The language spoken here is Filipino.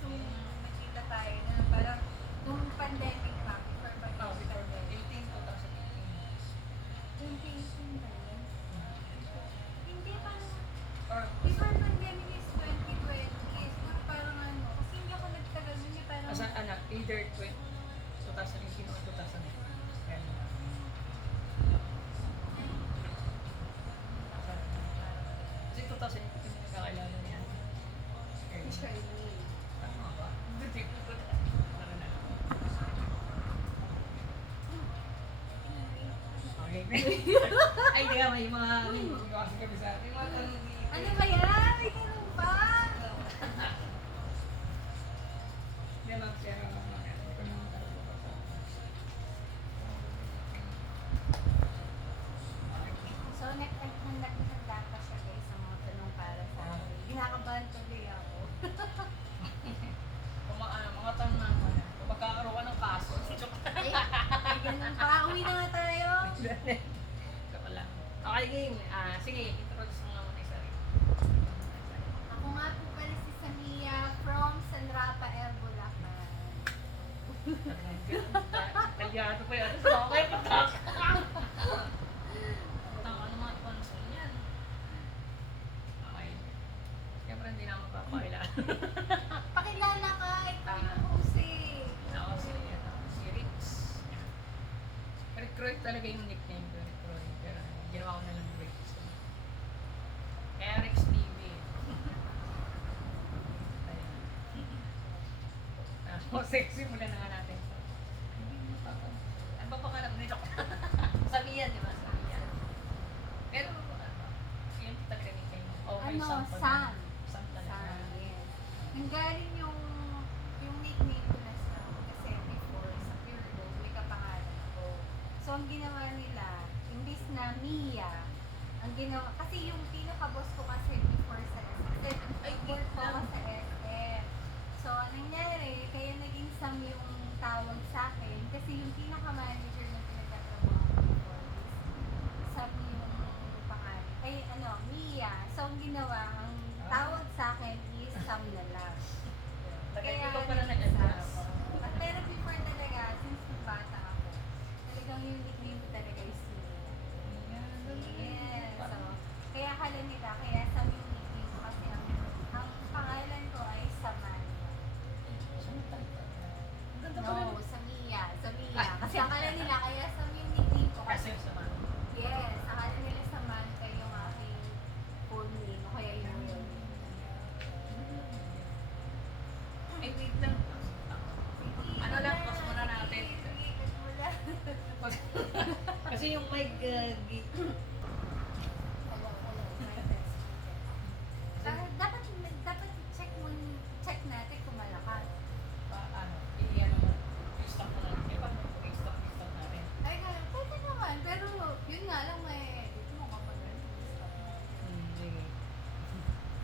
Zoom, nakita tayo na parang nung pandemic pa, before Before pandemic. 18, 2018. 2018 ba yun? Hindi parang, Or, before pandemic is 2020, siguro parang ano, kasi hindi ako nagtagal, hindi parang, as anak, either 2018 or 2019. Kaya naman. Kasi 2018 yung nagkakilala niya. Shirley. Tama ba? Hindi ko ano na. Okay. Ay, di ka, may mga kasi kami sa atin. Mga tanong ni... Ano ba yan? May ganun pa? Hindi lang siya. Hindi ko naman talaga basta. So, naghanda pa siya guys sa mga tanong para sa akin. Ginakabahan tuloy ako. Kung mga tanong na mo yan. Kung magkakaroon ka ng kaso. Ay, ganun pa. Uwi na nga tayo. Ito lang. Okay, game. Sige, introduce mo naman yung sarili. Ako nga po pala si Samia from San Rafael, Bulacan. Talyado pa yan. Okay, patak. Tama naman po sa yan. Okay. Siyempre hindi naman papakilala. Pakilala ka. Ikaw yung host eh. Ako si Rix. Rick Roy talaga yung nickname ko, Rick Roy. Pero ginawa ko na lang Rix. Kaya Rix TV. Sexy muna na nga natin. Ano ba pangalan mo nito? Samiyan, di ba? Samiyan. Pero, yun talaga nickname. Okay, Ano, Sam pa Sam. na. Sam talaga. Sam, yes. Nanggaling yung nickname ko na Sam kasi before sa Pure Gold may kapangalan ako. So ang ginawa nila, imbis na Mia, ang ginawa, kasi yung pinaka-boss ko kasi before sa SM, Ay, work ko lang. ako sa SM. So anong nangyari, kaya naging Sam yung tawag sa akin kasi yung pinaka-manager na pinagtatrabaho ko before is Sam yung pangalan. Ay ano, Mia. So ang ginawa, ang tawag sa akin is Sam na lang. Kaya ikaw pala naging nag-adjust. Sam. At pero before talaga, since nung bata ako, talagang yung nickname ko talaga is Mia. Yes. So, kaya akala nila, kaya Sam yung nickname ko kasi ang pangalan ko ay Samania. Ganda pala. No, Samia. Samia. Kasi akala nila, kaya Sam yung nickname ko. Kasi sa mga. Yes, akala nila Samantha yung aking full name. O kaya yun. Ay, wait lang. Ano lang, pause muna natin. Sige, wala. Kasi yung mic,